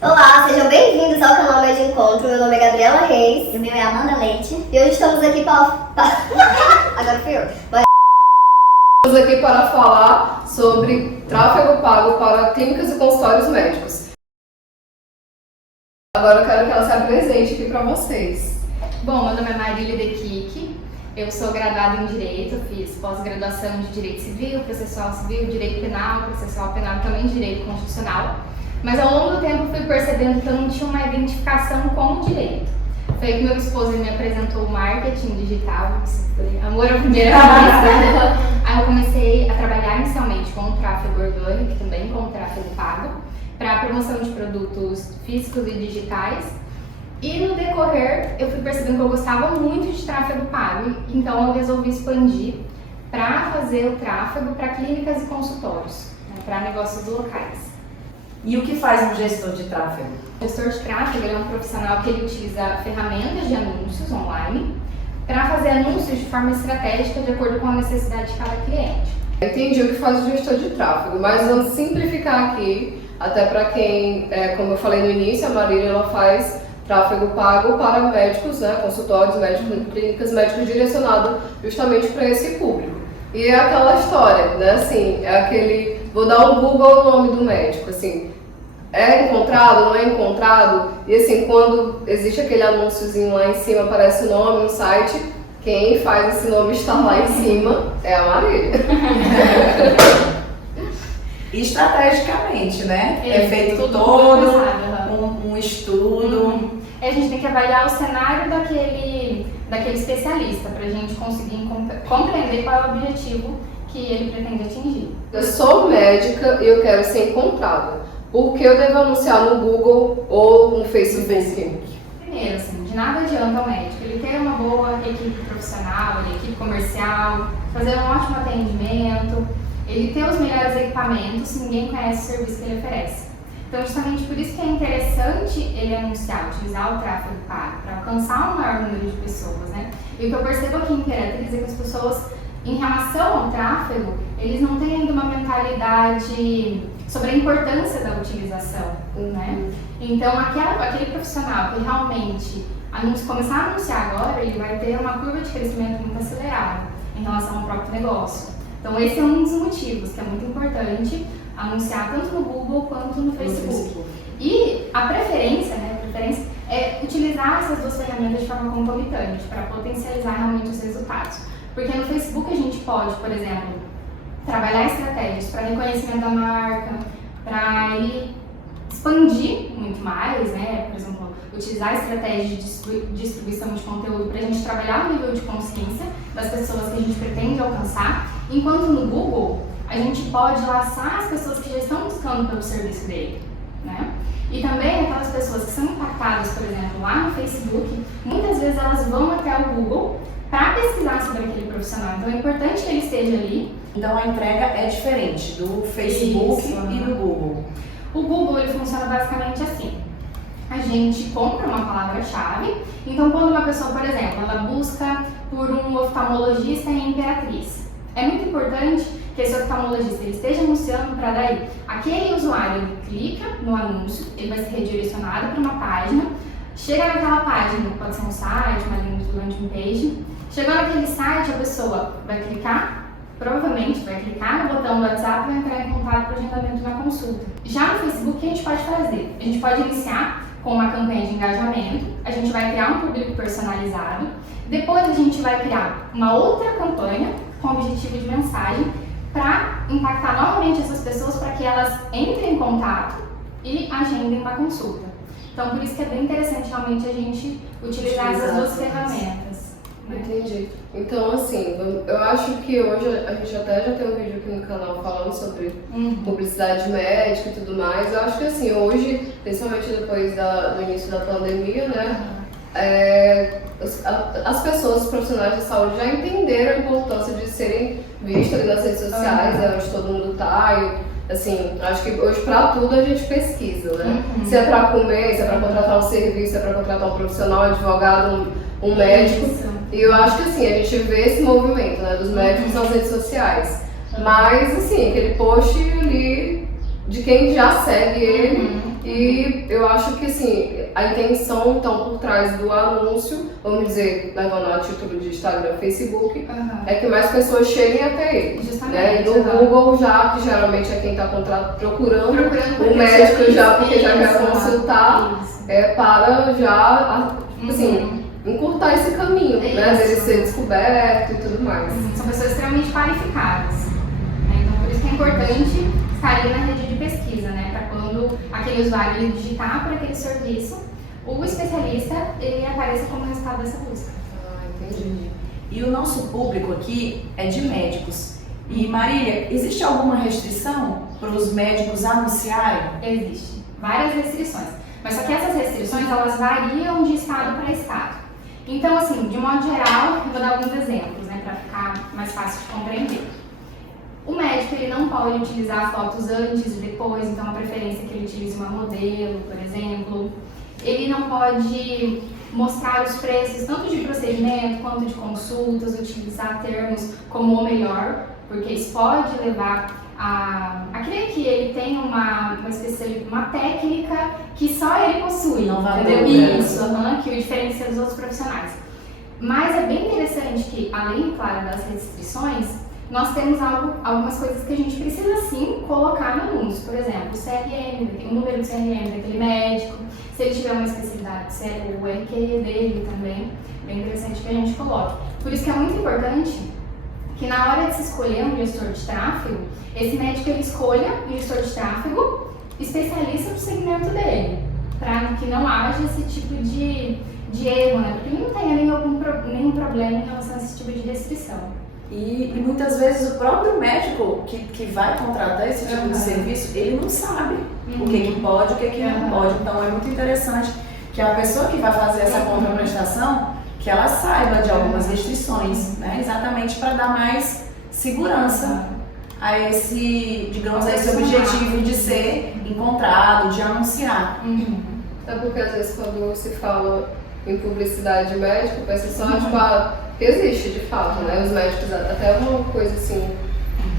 Olá, sejam bem-vindos ao canal Meio de Encontro. Meu nome é Gabriela Reis. E o meu é Amanda Leite. E hoje estamos aqui para... Agora fui eu. Estamos aqui para falar sobre tráfego pago para clínicas e consultórios médicos. Agora eu quero que ela se apresente aqui para vocês. Bom, meu nome é Marília De Kik, eu sou graduada em Direito, fiz pós-graduação de Direito Civil, Processual Civil, Direito Penal, Processual Penal e também Direito Constitucional. Mas ao longo do tempo fui percebendo que eu não tinha uma identificação com o direito. Foi aí que meu esposo me apresentou o marketing digital, isso foi amor à primeira vista. Aí eu comecei a trabalhar inicialmente com o tráfego orgânico, também com o tráfego pago, para a promoção de produtos físicos e digitais. E no decorrer, eu fui percebendo que eu gostava muito de tráfego pago, então eu resolvi expandir para fazer o tráfego para clínicas e consultórios, né, para negócios locais. E o que faz um gestor de tráfego? O gestor de tráfego é um profissional que ele utiliza ferramentas de anúncios online para fazer anúncios de forma estratégica de acordo com a necessidade de cada cliente. Entendi o que faz o gestor de tráfego, mas vamos simplificar aqui, até para quem, como eu falei no início, a Marília ela faz tráfego pago para médicos, né, consultórios, médicos, clínicas, médicos direcionado justamente para esse público. E é aquela história, né, assim, é aquele, vou dar um Google no nome do médico, assim, é encontrado, não é encontrado, e assim, quando existe aquele anúnciozinho lá em cima, aparece o nome no site, quem faz esse nome estar lá em cima é a Marília. Estrategicamente, né? É feito todo um estudo. A gente tem que avaliar o cenário daquele especialista para a gente conseguir compreender qual é o objetivo que ele pretende atingir. Eu sou médica e eu quero ser encontrada. Por que eu devo anunciar no Google ou no Facebook? Primeiro, assim, de nada adianta o médico ele ter uma boa equipe profissional, equipe comercial, fazer um ótimo atendimento, ele ter os melhores equipamentos se ninguém conhece o serviço que ele oferece. Então, justamente por isso que é interessante ele anunciar, utilizar o tráfego pago para alcançar um maior número de pessoas, né? E o que eu percebo aqui em Imperatriz é que as pessoas, em relação ao tráfego, eles não têm ainda uma mentalidade sobre a importância da utilização, né? Então, aquele profissional que realmente começar a anunciar agora, ele vai ter uma curva de crescimento muito acelerada em relação ao próprio negócio. Então, esse é um dos motivos que é muito importante anunciar tanto no Google quanto no Facebook. E a preferência, né, é utilizar essas duas ferramentas de forma concomitante para potencializar realmente os resultados. Porque no Facebook a gente pode, por exemplo, trabalhar estratégias para reconhecimento da marca, para ele expandir muito mais, né? Por exemplo, utilizar estratégias de distribuição de conteúdo para a gente trabalhar o nível de consciência das pessoas que a gente pretende alcançar, enquanto no Google a gente pode laçar as pessoas que já estão buscando pelo serviço dele, né? E também aquelas pessoas que são impactadas, por exemplo, lá no Facebook, muitas vezes elas vão até o Google para pesquisar sobre aquele profissional. Então é importante que ele esteja ali. Então a entrega é diferente do Facebook e do Google. O Google ele funciona basicamente assim. A gente compra uma palavra-chave. Então quando uma pessoa, por exemplo, ela busca por um oftalmologista em Imperatriz, é muito importante que esse oftalmologista ele esteja anunciando para daí aquele usuário ele clica no anúncio, ele vai ser redirecionado para uma página, chega naquela página, pode ser um site, uma landing page, chegou naquele site, a pessoa vai clicar, provavelmente vai clicar no botão do WhatsApp e vai entrar em contato para o agendamento da consulta. Já no Facebook, o que a gente pode fazer? A gente pode iniciar com uma campanha de engajamento, a gente vai criar um público personalizado, depois a gente vai criar uma outra campanha com objetivo de mensagem para impactar novamente essas pessoas para que elas entrem em contato e agendem uma consulta. Então, por isso que é bem interessante realmente a gente utilizar essas duas ferramentas. Entendi. Então, assim, eu acho que hoje a gente até já tem um vídeo aqui no canal falando sobre publicidade médica e tudo mais. Eu acho que, assim, hoje, principalmente depois do início da pandemia, né, as pessoas, os profissionais de saúde já entenderam a importância de serem vistos nas redes sociais, onde todo mundo tá. Assim, acho que hoje pra tudo a gente pesquisa, né? Se é pra comer, se é pra contratar um serviço, se é pra contratar um profissional, um advogado, um médico. E eu acho que assim, a gente vê esse movimento, né, dos médicos nas redes sociais. Mas assim, aquele post ali de quem já segue ele, E eu acho que assim, a intenção então por trás do anúncio, vamos dizer, levando a título de Instagram, Facebook, é que mais pessoas cheguem até ele. Justamente. Né? E no Google já, que geralmente é quem está procurando o médico já, porque já quer consultar, para já, assim, encurtar esse caminho, né? Dele ser descoberto e tudo mais. São pessoas extremamente qualificadas. Né? Então, por isso que é importante estar ali na rede de pesquisa, né? Para quando aquele usuário ele digitar por aquele serviço, o especialista ele apareça como resultado dessa busca. Entendi. E o nosso público aqui é de médicos. E Marília, existe alguma restrição para os médicos anunciarem? Existe várias restrições, mas só que essas restrições elas variam de estado para estado. Então, assim, de modo geral, eu vou dar alguns exemplos, né, para ficar mais fácil de compreender. O médico ele não pode utilizar fotos antes e depois, então a preferência é que ele utilize uma modelo, por exemplo. Ele não pode mostrar os preços tanto de procedimento quanto de consultas, utilizar termos como o melhor, porque isso pode levar a crer que ele tem uma técnica que só ele possui, não vai isso, que o diferencia dos outros profissionais. Mas é bem interessante que, além, claro, das restrições, nós temos algumas coisas que a gente precisa sim colocar no anúncio. Por exemplo, o CRM, o número do CRM daquele médico, se ele tiver uma especialidade, o RQ dele também, bem interessante que a gente coloque. Por isso que é muito importante que na hora de se escolher um gestor de tráfego, esse médico ele escolha um gestor de tráfego especialista no segmento dele, para que não haja esse tipo de erro, né? Porque ele não tenha nenhum problema em relação a esse tipo de restrição. E muitas vezes o próprio médico que vai contratar esse tipo de serviço, ele não sabe o que pode e o que não pode. Então é muito interessante que a pessoa que vai fazer essa contraprestação, que ela saiba de algumas restrições, né? Exatamente para dar mais segurança a esse, digamos, a esse objetivo de ser encontrado, de anunciar. É porque às vezes quando se fala em publicidade médica, pensa só que existe de fato, né? Os médicos, até uma coisa assim,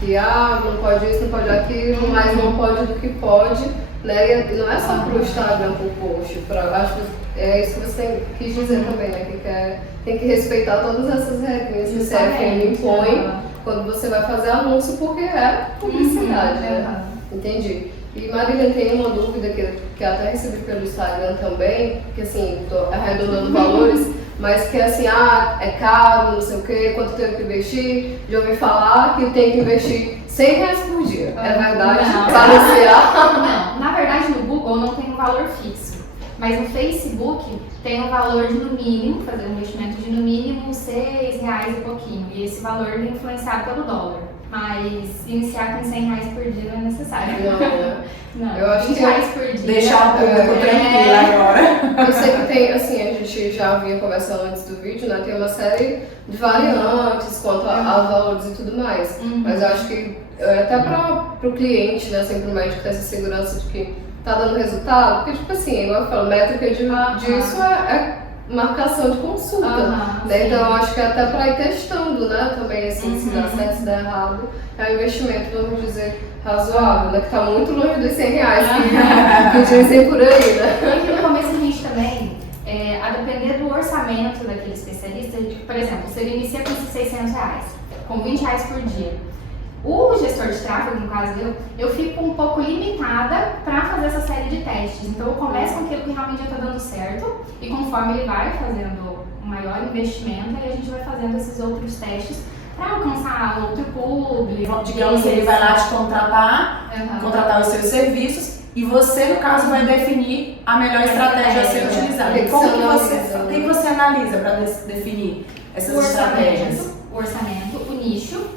que não pode isso, não pode aquilo, mas não pode do que pode, né? E não é só pro Instagram, pro post, acho que é isso que você quis dizer também, né? Que tem que respeitar todas essas regras que o CFM impõe quando você vai fazer anúncio, porque é publicidade, né? Entendi. E Marília, tem uma dúvida que eu até recebi pelo Instagram também, que assim, tô arredondando valores, mas que assim, é caro, não sei o quê, quanto tenho que investir, de ouvir falar que tem que investir R$100 por dia. É verdade? Para anunciar? Não, na verdade no Google não tem um valor fixo, mas no Facebook tem um valor de no mínimo, fazer um investimento de no mínimo R$6 e pouquinho, e esse valor é influenciado pelo dólar. Mas iniciar com R$100 por dia não é necessário. Não, eu acho que R$20 por dia. Deixar o público tranquilo agora. Eu sei que tem, assim, a gente já vinha conversando antes do vídeo, né? Tem uma série de variantes quanto a valores e tudo mais. Mas eu acho que até para o cliente, né? Sempre o médico ter essa segurança de que tá dando resultado, porque tipo assim, igual eu falo, métrica disso é marcação de consulta, né? Então eu acho que até para ir testando, né, também assim, se dá certo, se dá errado, é um investimento, vamos dizer, razoável, né, que está muito longe dos R$100 que dizem por aí, né? E no começo a gente também, a depender do orçamento daquele especialista, por exemplo, se ele inicia com R$600, com R$20 por dia, o gestor de tráfego, no caso eu fico um pouco limitada para fazer essa série de testes. Então eu começo com aquilo que realmente já está dando certo e conforme ele vai fazendo um maior investimento, aí a gente vai fazendo esses outros testes para alcançar outro público. Digamos que ele vai lá te contratar os seus serviços e você, no caso, vai definir a melhor estratégia a ser utilizada. E como o que você analisa para definir essas estratégias? O orçamento, o nicho.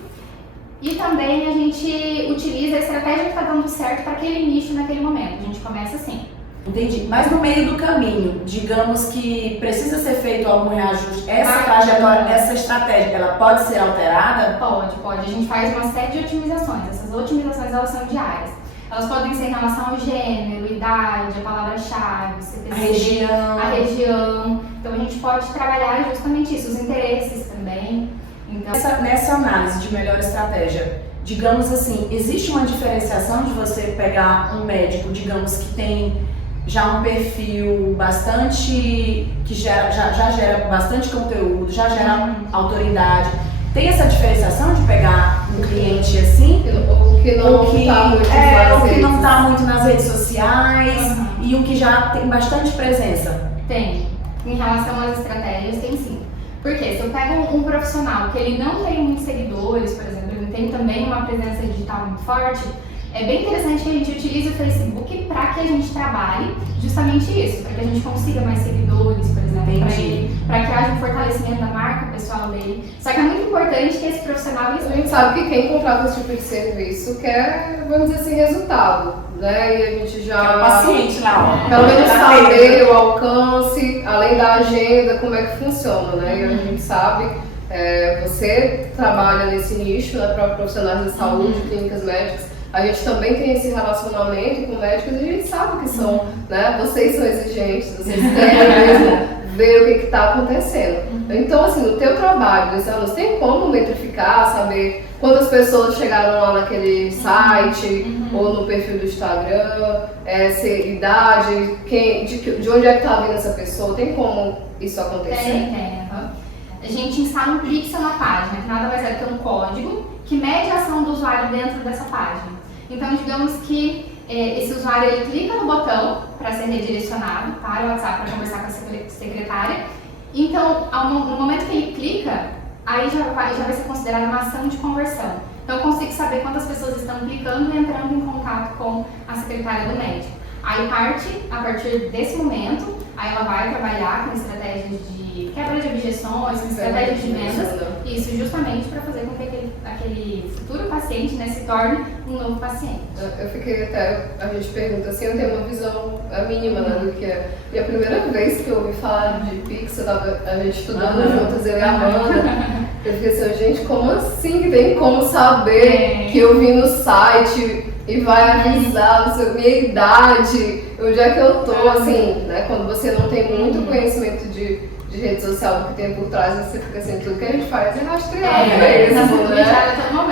E também a gente utiliza a estratégia que está dando certo para aquele nicho naquele momento. A gente começa assim. Entendi. Mas no meio do caminho, digamos que precisa ser feito algum reajuste. Essa trajetória, essa estratégia, ela pode ser alterada? Pode. A gente faz uma série de otimizações. Essas otimizações, elas são diárias. Elas podem ser em relação ao gênero, idade, a palavra-chave, CPC, a região. Então a gente pode trabalhar justamente isso, os interesses também. Então, nessa análise de melhor estratégia, digamos assim, existe uma diferenciação de você pegar um médico, digamos, que tem já um perfil bastante, que já gera bastante conteúdo, já gera autoridade. Tem essa diferenciação de pegar um cliente assim, O que não está muito nas redes sociais e o que já tem bastante presença? Tem. Em relação às estratégias, tem sim. Porque se eu pego um profissional que ele não tem muitos seguidores, por exemplo, ele tem também uma presença digital muito forte, é bem interessante que a gente utilize o Facebook para que a gente trabalhe justamente isso, para que a gente consiga mais seguidores, por exemplo, para que haja um fortalecimento da marca pessoal dele. Só que é muito importante que esse profissional... A gente sabe que quem contrata esse tipo de serviço quer, vamos dizer assim, resultado, né? E a gente já... É o paciente na hora. Pelo menos saber o alcance, além da agenda, como é que funciona, né? E a gente sabe, você trabalha nesse nicho, né, para profissionais de saúde, clínicas médicas. A gente também tem esse relacionamento com médicos e a gente sabe que são, né? Vocês são exigentes, vocês querem mesmo ver o que está acontecendo. Então, assim, no teu trabalho desse ano, você tem como metrificar, saber quantas pessoas chegaram lá naquele site ou no perfil do Instagram, idade, de onde é que está vindo essa pessoa, tem como isso acontecer? Tem. A gente instala um pixel na página, que nada mais é do que um código que mede a ação do usuário dentro dessa página. Então, digamos que esse usuário ele clica no botão para ser redirecionado para o WhatsApp para conversar com a secretária. Então, no momento que ele clica, aí já vai ser considerada uma ação de conversão. Então, eu consigo saber quantas pessoas estão clicando e entrando em contato com a secretária do médico. Aí a partir desse momento, aí ela vai trabalhar com estratégias de quebra de objeções, com estratégias de vendas, isso justamente para fazer com que aquele futuro paciente, né, se torne um novo paciente. Eu fiquei até, a gente pergunta assim, eu tenho uma visão mínima, né, do que é. E a primeira vez que eu ouvi falar de Pix, a gente estudando juntas, eu e a Amanda, eu fiquei assim, gente, como assim que tem como saber que eu vi no site e vai avisar minha idade, onde é que eu tô, assim, né, quando você não tem muito conhecimento de rede social, do que tem por trás, você fica assim, tudo que a gente faz é rastrear mesmo, né?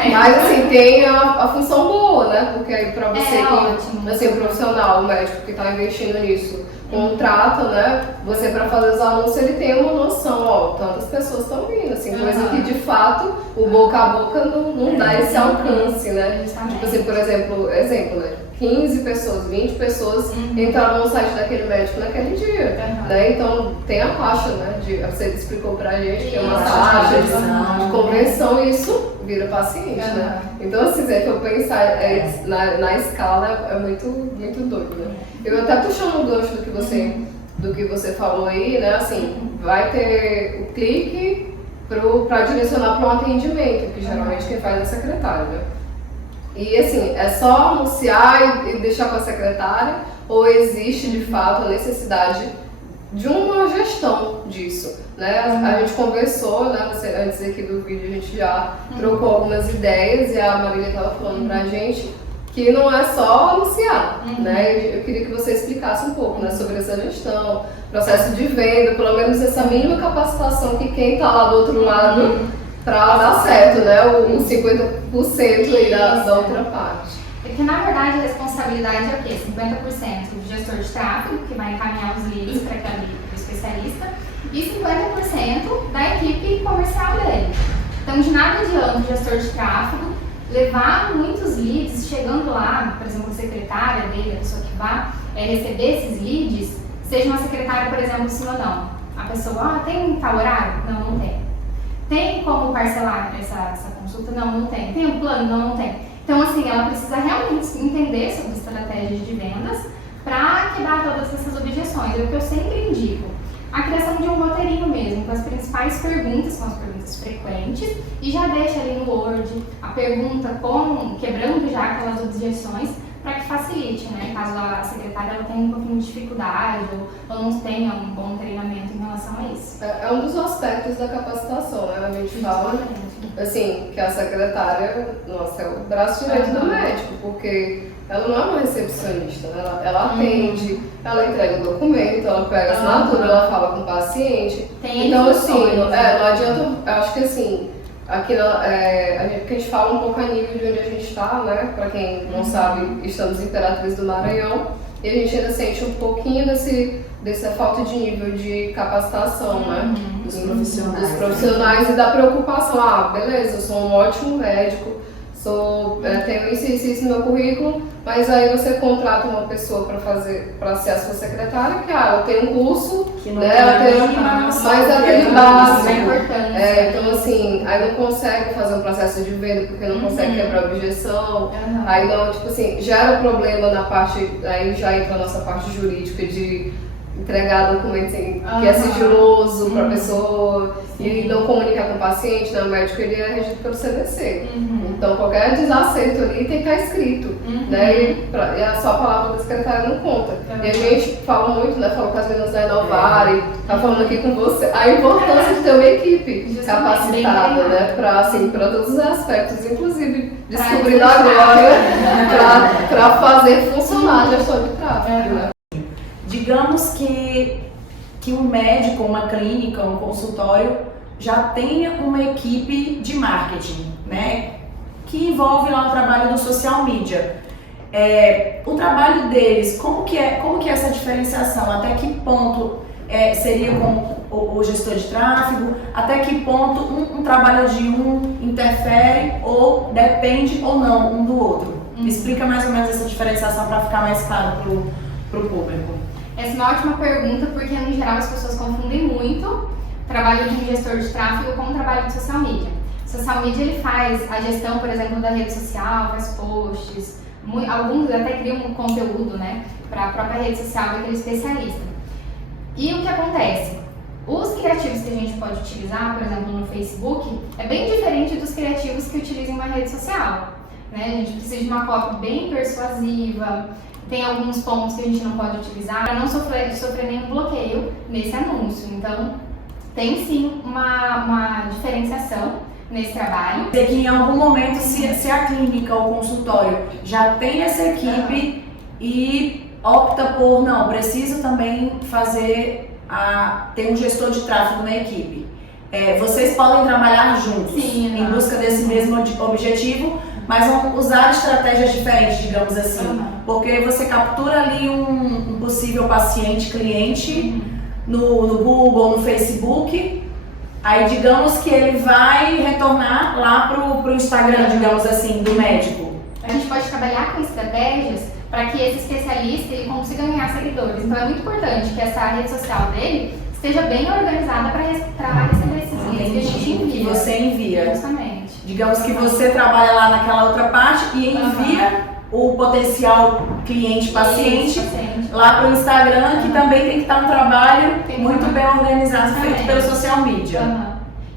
Mas assim, tem a função boa, né? Porque aí pra você que, assim, o profissional, o médico que tá investindo nisso, contrata, né? Você pra fazer os anúncios, ele tem uma noção, ó, tantas pessoas estão vindo, assim, coisa que de fato o boca a boca não dá esse alcance, né? Tipo assim, por exemplo, né? 15 pessoas, 20 pessoas entraram no site daquele médico naquele dia, né? Então tem a taxa, né? Você explicou pra gente que é uma taxa de conversão e isso vira paciente, né? Então assim, se eu pensar na escala é muito, muito doido, né? Eu até puxando o gancho do que você falou aí, né? Assim, vai ter o clique para direcionar para um atendimento, que geralmente quem faz é a secretária, né? E assim, é só anunciar e deixar com a secretária ou existe de fato a necessidade de uma gestão disso, né? A gente conversou, né? Antes aqui do vídeo a gente já trocou algumas ideias e a Marília estava falando pra gente que não é só anunciar, né? Eu queria que você explicasse um pouco, né, sobre essa gestão, processo de venda, pelo menos essa mínima capacitação que quem está lá do outro lado para dar certo, né? O 50% aí da outra parte. Porque na verdade a responsabilidade é o quê? 50% do gestor de tráfego, que vai encaminhar os leads para aquele especialista, e 50% da equipe comercial dele. Então de nada adianta o gestor de tráfego levar muitos leads, chegando lá, por exemplo, a secretária dele, a pessoa que vai receber esses leads, seja uma secretária, por exemplo, sim ou não. A pessoa, tem tal horário? Não tem. Tem como parcelar essa consulta? Não tem. Tem um plano? Não tem. Então, assim, ela precisa realmente entender sobre estratégias de vendas para quebrar todas essas objeções. É o que eu sempre indico. A criação de um roteirinho mesmo, com as principais perguntas, são as perguntas frequentes, e já deixa ali no Word a pergunta quebrando já aquelas objeções, para que facilite, né? Caso a secretária ela tenha um pouquinho de dificuldade ou não tenha um bom treinamento em relação a isso. É um dos aspectos da capacitação, né? A gente fala, assim, que a secretária, nossa, é o braço direito do médico, porque ela não é uma recepcionista, né? Ela atende, ela entrega o documento, ela pega a assinatura, ela fala com o paciente. Então, assim, não adianta, eu acho que assim, aqui a gente fala um pouco a nível de onde a gente está, né? Para quem não sabe, estamos em Imperatriz do Maranhão. e a gente ainda sente um pouquinho dessa falta de nível de capacitação, né? Dos profissionais. Dos profissionais e da preocupação. Beleza, eu sou um ótimo médico, tenho isso no meu currículo, mas aí você contrata uma pessoa para ser a sua secretária, que ela tem um curso, Que não ela tem mas aquele básico. Então, Então assim, aí não consegue fazer um processo de venda porque não consegue quebrar a objeção. Aí não, tipo assim, gera problema na parte, aí já entra a nossa parte jurídica de entregar documentos que é sigiloso para a pessoa e não comunicar com o paciente, né? O médico ele é regido pelo CDC. Então qualquer desacerto ali tem que estar escrito, né? E a sua palavra da secretária não conta. E a gente fala muito, né? Fala com as meninas da Inovarem, tá falando aqui com você, a importância de ter uma equipe capacitada, né? Para todos os aspectos, inclusive descobrindo agora para fazer funcionar a gestão de tráfego, né? Digamos que um médico, uma clínica, um consultório já tenha uma equipe de marketing, né? Que envolve lá o trabalho do social media. O trabalho deles, como que é essa diferenciação? Até que ponto seria com o gestor de tráfego? Até que ponto um trabalho de um interfere ou depende ou não um do outro? Explica mais ou menos essa diferenciação para ficar mais claro para o público. Essa é uma ótima pergunta, porque no geral as pessoas confundem muito o trabalho de um gestor de tráfego com o trabalho de social media. O social media ele faz a gestão, por exemplo, da rede social, faz posts, alguns até criam um conteúdo, né, para a própria rede social daquele especialista. E o que acontece? Os criativos que a gente pode utilizar, por exemplo, no Facebook, é bem diferente dos criativos que utilizam uma rede social, né? A gente precisa de uma copy bem persuasiva. Tem alguns pontos que a gente não pode utilizar para não sofrer nenhum bloqueio nesse anúncio. Então, tem sim uma diferenciação nesse trabalho. Tem que em algum momento, se a clínica ou o consultório já tem essa equipe e opta por, não, preciso também ter um gestor de tráfego na equipe. Vocês podem trabalhar juntos em busca desse mesmo objetivo, mas vão usar estratégias diferentes, digamos assim, porque você captura ali um possível paciente, cliente no Google, no Facebook, aí digamos que ele vai retornar lá pro Instagram, digamos assim, do médico. A gente pode trabalhar com estratégias para que esse especialista ele consiga ganhar seguidores. Então é muito importante que essa rede social dele esteja bem organizada para receber esses links que a gente envia. Que você envia. Justamente. Digamos que você trabalha lá naquela outra parte e envia o potencial cliente-paciente lá para o Instagram, que também tem que estar um trabalho muito bem organizado, feito pelo social media.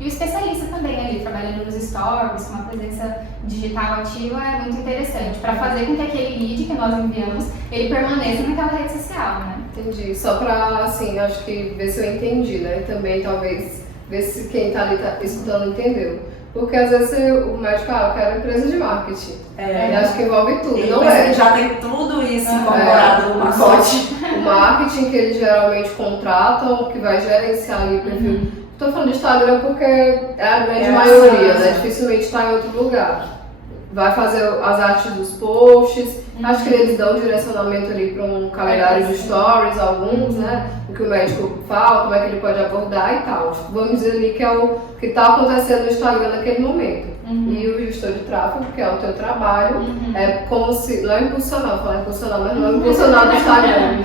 E o especialista também ali, trabalhando nos stories, com uma presença digital ativa, é muito interessante, para fazer com que aquele lead que nós enviamos, ele permaneça naquela rede social, né? Entendi. Só para, assim, acho que ver se eu entendi, né? E também, talvez, ver se quem tá ali escutando entendeu. Porque às vezes o médico fala, eu quero empresa de marketing. Eu acho que envolve tudo, não é? Ele já tem tudo isso incorporado no pacote. O marketing que eles geralmente contratam, que vai gerenciar ali o perfil. Estou falando de Instagram porque é a grande maioria, né? Dificilmente está em outro lugar. Vai fazer as artes dos posts, acho que eles dão direcionamento ali para um calendário de stories, alguns, né? O que o médico fala, como é que ele pode abordar e tal. Vamos dizer ali que é o que está acontecendo no Instagram naquele momento. E o gestor de tráfego, que é o teu trabalho, é como se, não é impulsionar, falar impulsionar, mas não é impulsionar do Instagram.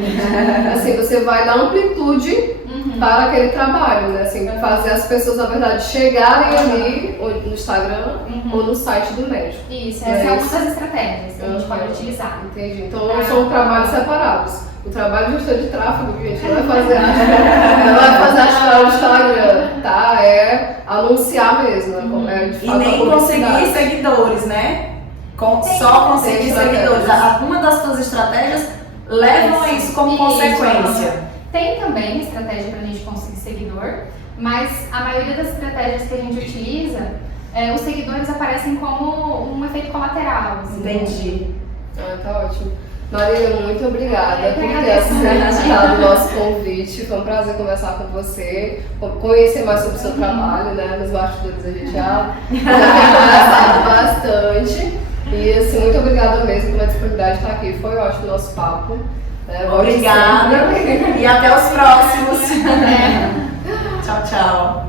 Assim, você vai dar amplitude para aquele trabalho, né? Assim, fazer as pessoas, na verdade, chegarem ali ou no Instagram ou no site do médico. Isso, essa é uma das estratégias que a gente pode utilizar. Entendi. Então não são trabalhos separados. O trabalho de gestor de tráfego, gente, não é fazer a história do Instagram, tá? É anunciar mesmo, né? E nem conseguir seguidores, né? Só conseguir seguidores. Uma das suas estratégias levam a isso como consequência. Tem também estratégia para a gente conseguir seguidor, mas a maioria das estratégias que a gente utiliza, os seguidores aparecem como um efeito colateral. Assim. Entendi. Tá ótimo. Marília, muito obrigada por ter aceitado o nosso convite. Foi um prazer conversar com você, conhecer mais sobre o seu trabalho, né? Nos bastidores a gente já tem conversado bastante. E assim, muito obrigada mesmo pela disponibilidade de estar aqui. Foi ótimo o nosso papo. Volte Obrigada sempre. e até os próximos. Tchau, tchau.